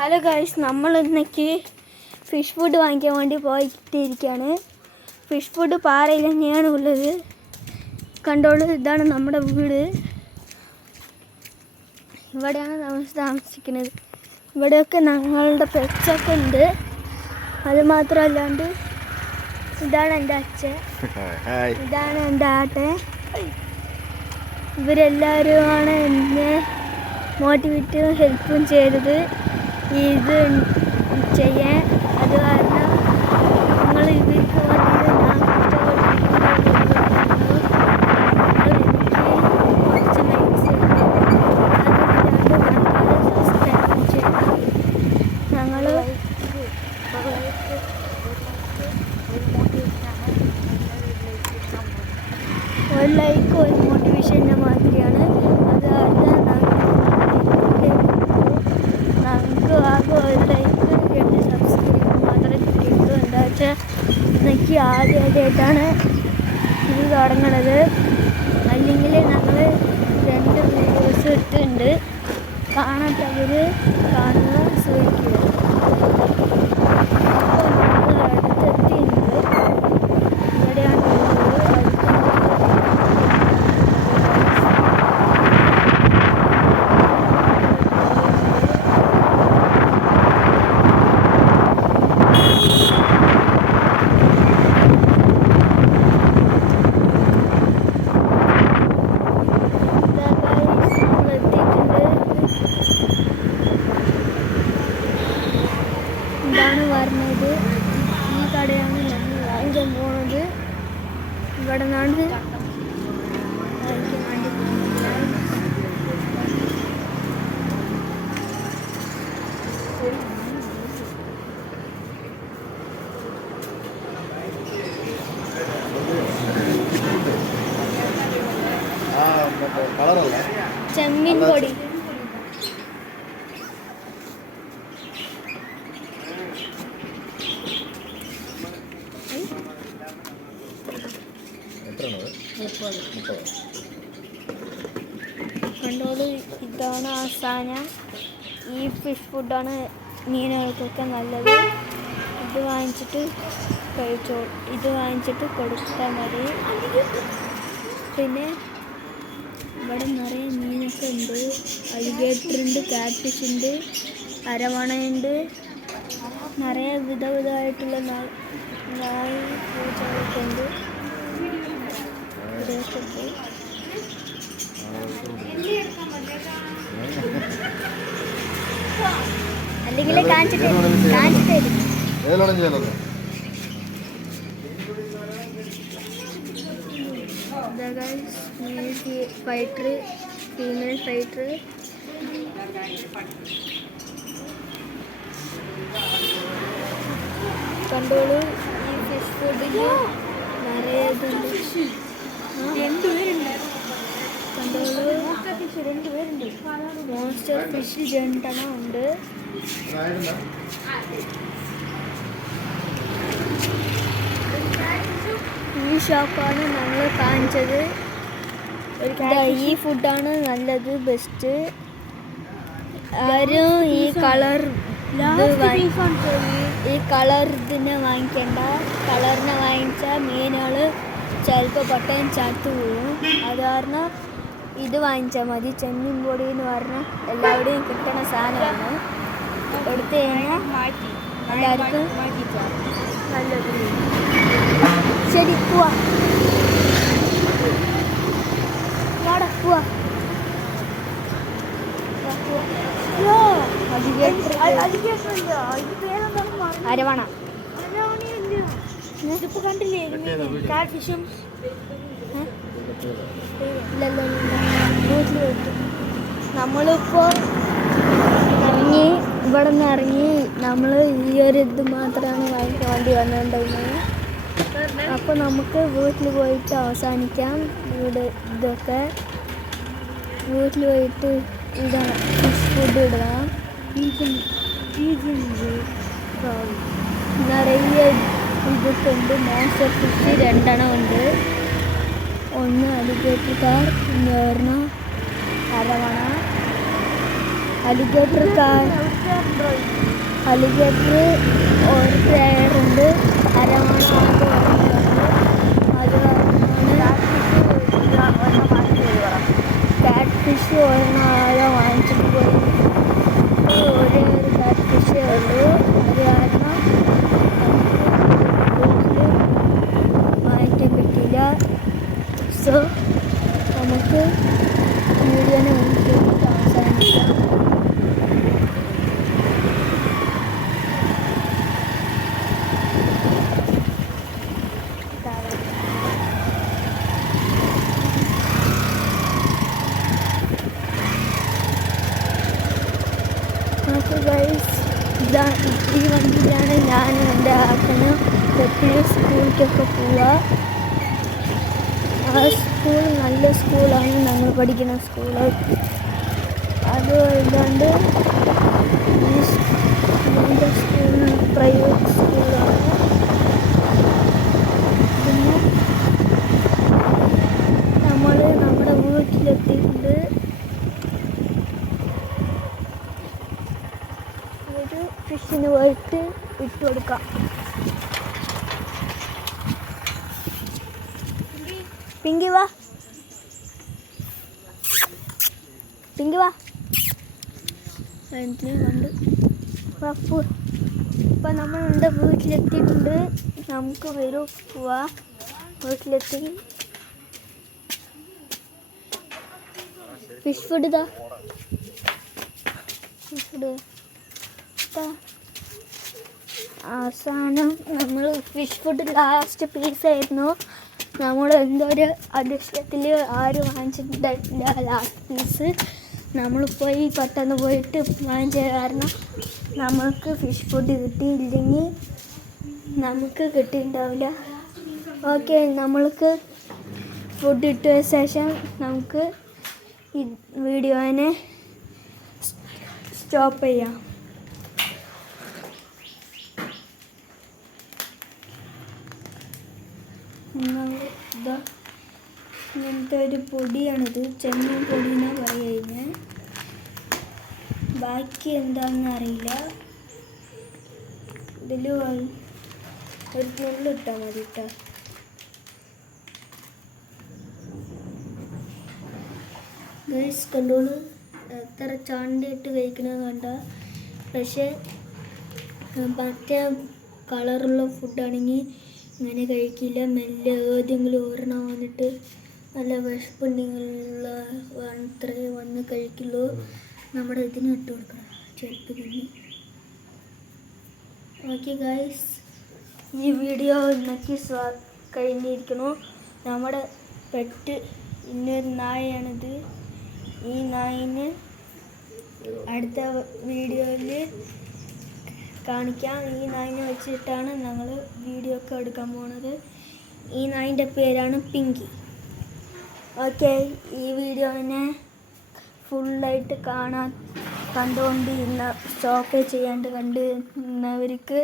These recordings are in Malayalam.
ഹലോ ഗൈസ്, നമ്മൾ ഇന്നേക്ക് ഫിഷ് ഫുഡ് വാങ്ങിക്കാൻ വേണ്ടി പോയിട്ടിരിക്കുകയാണ്. ഫിഷ് ഫുഡ് പാറയിൽ തന്നെയാണ് ഉള്ളത്. കണ്ടോളൂ, ഇതാണ് നമ്മുടെ വീട്. ഇവിടെയാണ് നമ്മൾ താമസിക്കുന്നത്. ഇവിടെയൊക്കെ ഞങ്ങളുടെ പെറ്റ്സൊക്കെ ഉണ്ട്. അത് മാത്രമല്ലാണ്ട് ഇതാണ് എൻ്റെ അച്ഛൻ, ഇതാണ് എൻ്റെ ആട്ടെ. ഇവരെല്ലാവരുമാണ് എന്നെ മോട്ടിവേറ്റ് ഹെൽപ്പും ചെയ്തത് ഇത് ചെയ്യാൻ. അത് കാരണം നിങ്ങൾ ഇവർക്ക് വേണ്ടി ഞാൻ കുറച്ച് ലൈക്സ് സബ്സ്ക്രൈബ് ചെയ്യണം. ഞങ്ങൾ ഒരു ലൈക്ക് ഒരു മോട്ടിവേഷൻ്റെ മാതിരിയാണ്. അത് കാരണം ഞങ്ങൾക്ക് ആകെ ഒരു ലൈക്ക് 2 സബ്സ്ക്രൈബ് മാത്രമേ കിട്ടിയിട്ടുള്ളൂ. എന്താ വെച്ചാൽ എനിക്ക് ആദ്യമായിട്ടാണ് ഇത് തുടങ്ങണത്. അല്ലെങ്കിൽ ഞങ്ങൾ 2 വീഡിയോസ് ഇട്ടിട്ടുണ്ട്. കാണാത്തവർ കാണുക, ശ്രമിക്കുക. അപ്പോൾ നമ്മൾ അടുത്തെത്തിയിട്ടുണ്ട്. ഇവിടെയാണ് ഇതാണ് പറഞ്ഞത്. ഈ കടയാണ് നമ്മൾ വാങ്ങിക്കാൻ പോകുന്നത്. ഇവിടെ നിന്നാണ് വാങ്ങിക്കാൻ വേണ്ടി പോകുന്നത്. ചെമ്മീൻ പൊടി, കണ്ടോളൂ, ഇതാണ് ആസാന. ഈ ഫിഷ് ഫുഡാണ് മീനുകൾക്കൊക്കെ നല്ലത്. ഇത് വാങ്ങിച്ചിട്ട് കഴിച്ചോ, ഇത് വാങ്ങിച്ചിട്ട് കൊടുത്താൽ മതി. പിന്നെ ഇവിടെ നിറയെ മീനൊക്കെ ഉണ്ട്. അലിഗേറ്റർ ഉണ്ട്, കാറ്റ്ഫിഷ് ഉണ്ട്, അരവണയുണ്ട്. നിറയെ വിധവിധമായിട്ടുള്ള നായി പൂച്ചകളൊക്കെ ഉണ്ട്. അല്ലെങ്കിൽ കാണിച്ചിട്ട് ഫൈറ്റർ, ഫീമെയിൽ ഫൈറ്റർ. കണ്ടോളൂ, ഈ ഫിഷ് ഫുഡിൽ നിറയെ ഇതുണ്ട്. കണ്ടോളൂ, മോൺസ്റ്റർ ഫിഷ് 2 എണ്ണം ഉണ്ട്. ഈ ഷോപ്പാണ് ഞങ്ങൾ കാണിച്ചത്. ഈ ഫുഡാണ് നല്ലത്, ബെസ്റ്റ്. ആരും ഈ കളർ ഇതിനെ വാങ്ങിക്കണ്ട. കളറിനെ വാങ്ങിച്ചാൽ മീനുകൾ ചിലപ്പോൾ പട്ടയം ചത്തു പോകും. അത് കാരണം ഇത് വാങ്ങിച്ചാൽ മതി. ചെമ്മീൻ പൊടി എന്ന് പറഞ്ഞാൽ എല്ലാവരുടെയും കിട്ടുന്ന സാധനമാണ്. എടുത്തു കഴിഞ്ഞാൽ എല്ലാവർക്കും നല്ലത്. ശരി, പോവാ പോവാ. അരവണ ഇതിപ്പോ കണ്ടില്ലേ? കാറ്റ്ഫിഷും നമ്മളിപ്പോൾ ഇറങ്ങി, ഇവിടെ നിന്ന് ഇറങ്ങി നമ്മൾ ഈ ഒരു ഇത് മാത്രമാണ് വാങ്ങിക്കാൻ വേണ്ടി വന്നിട്ടുണ്ടായിരുന്നത്. അപ്പോൾ നമുക്ക് വീട്ടിൽ പോയിട്ട് അവസാനിക്കാം. ഇതൊക്കെ വീട്ടിൽ പോയിട്ട് ഇടാം, ഫിഷ് ഫുഡ് ഇടാം. നിറയെ ഇതൊക്കെ ഉണ്ട്. മോൺസ്റ്റർ ഫിഷ് 2 എണ്ണം ഉണ്ട്. ഒന്ന് അലിഗേറ്റർ കാർ, പിന്നെ ഒരെണ്ണം അരവണ. അലിഗേറ്റർ കാർ അലിഗേറ്റർ ഒരു പേരുണ്ട്, അരവാണ അത് കാറ്റ് ഫിഷ് ഒരെണ്ണം വാങ്ങിച്ചിട്ട് പോയി. ഒരേ ഒരു കാറ്റ് ഫിഷേ ഉള്ളൂ. അത് കാരണം വീട്ടിൽ വാങ്ങിക്കാൻ പറ്റില്ല. സോ നമുക്ക് വീഡിയോനെ അവസാനിക്കാം. ഈ വണ്ടിയിലാണ് ഞാനും എൻ്റെ ആക്കനും എപ്പോഴും സ്കൂളിലേക്കൊക്കെ പോവുക. ആ സ്കൂൾ നല്ല സ്കൂളാണ്, ഞങ്ങൾ പഠിക്കുന്ന സ്കൂള്. അതുകൊണ്ട് ഈ സ്കൂളിന് പ്രൈവറ്റ് സ്കൂളാണ്. പിന്നെ നമ്മൾ നമ്മുടെ വീട്ടിലെത്തിയിട്ടുണ്ട്. ഒരു ഫിഷിന് പോയിട്ട് ഇട്ട് കൊടുക്കാം. പിങ്കി വാ, പിങ്കി വാ. കണ്ട് പപ്പു. ഇപ്പം നമ്മൾ എൻ്റെ വീട്ടിലെത്തിയിട്ടുണ്ട്. നമുക്ക് വരൂ പോവാ. വീട്ടിലെത്തി ഫിഷ് ഫുഡ് ഇതാ. ഫിഷ് ഫുഡ് അവസാനം നമ്മൾ ഫിഷ് ഫുഡ് ലാസ്റ്റ് പീസായിരുന്നു. നമ്മൾ എന്തോ ഒരു അദൃശ്യത്തിൽ ആരും വാങ്ങിച്ചിട്ടില്ല ലാസ്റ്റ് പീസ്. നമ്മൾ പോയി പെട്ടെന്ന് പോയിട്ട് വാങ്ങിച്ച കാരണം നമ്മൾക്ക് ഫിഷ് ഫുഡ് കിട്ടിയില്ലെങ്കിൽ നമുക്ക് കിട്ടിയിട്ടുണ്ടാവില്ല. ഓക്കെ, നമ്മൾക്ക് ഫുഡ് ഇട്ട ശേഷം നമുക്ക് ഈ വീഡിയോനെ സ്റ്റോപ്പ് ചെയ്യാം. ഇങ്ങനത്തെ ഒരു പൊടിയാണിത്, ചെമ്മീൻ പൊടി എന്നാണ് പറയുന്നത്. ബാക്കി എന്താണെന്ന് അറിയില്ല. ഇതിൽ ഒരു നുള്ളിട്ടാൽ മതി കേട്ടോ. ഗൈസ് കണ്ടോളൂ, എത്ര ചാണ്ടിയിട്ട് കഴിക്കണമെന്ന് കണ്ട. പക്ഷേ മറ്റേ കളറുള്ള ഫുഡാണെങ്കിൽ ഇങ്ങനെ കഴിക്കില്ല. മെല്ലെ ഏതെങ്കിലും ഒരെണ്ണം വന്നിട്ട് നല്ല വിശപ്പുണ്ടെങ്കിലുള്ള അത്രേ വന്ന് കഴിക്കുള്ളൂ. നമ്മുടെ ഇതിന് ഇട്ട് കൊടുക്കണം, ചെരുപ്പ് കുഞ്ഞി. ഓക്കെ ഗൈസ്, ഈ വീഡിയോ ഇന്നേക്ക് കഴിഞ്ഞിരിക്കണു. നമ്മുടെ പെറ്റ് ഇന്നൊരു നായയാണിത്. ഈ നായിനെ അടുത്ത വീഡിയോയിൽ കാണിക്കാം. ഈ നായിനെ വെച്ചിട്ടാണ് ഞങ്ങൾ വീഡിയോ ഒക്കെ എടുക്കാൻ പോണത്. ഈ നായിൻ്റെ പേരാണ് പിങ്കി. ഓക്കെ, ഈ വീഡിയോനെ ഫുള്ളായിട്ട് കണ്ടുകൊണ്ട് സ്റ്റോപ്പ് ചെയ്യാണ്ട് കണ്ടിരുന്നവർക്ക്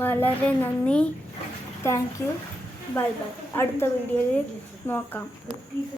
വളരെ നന്ദി. Thank you. Bye bye. അടുത്ത വീഡിയോയിൽ നോക്കാം.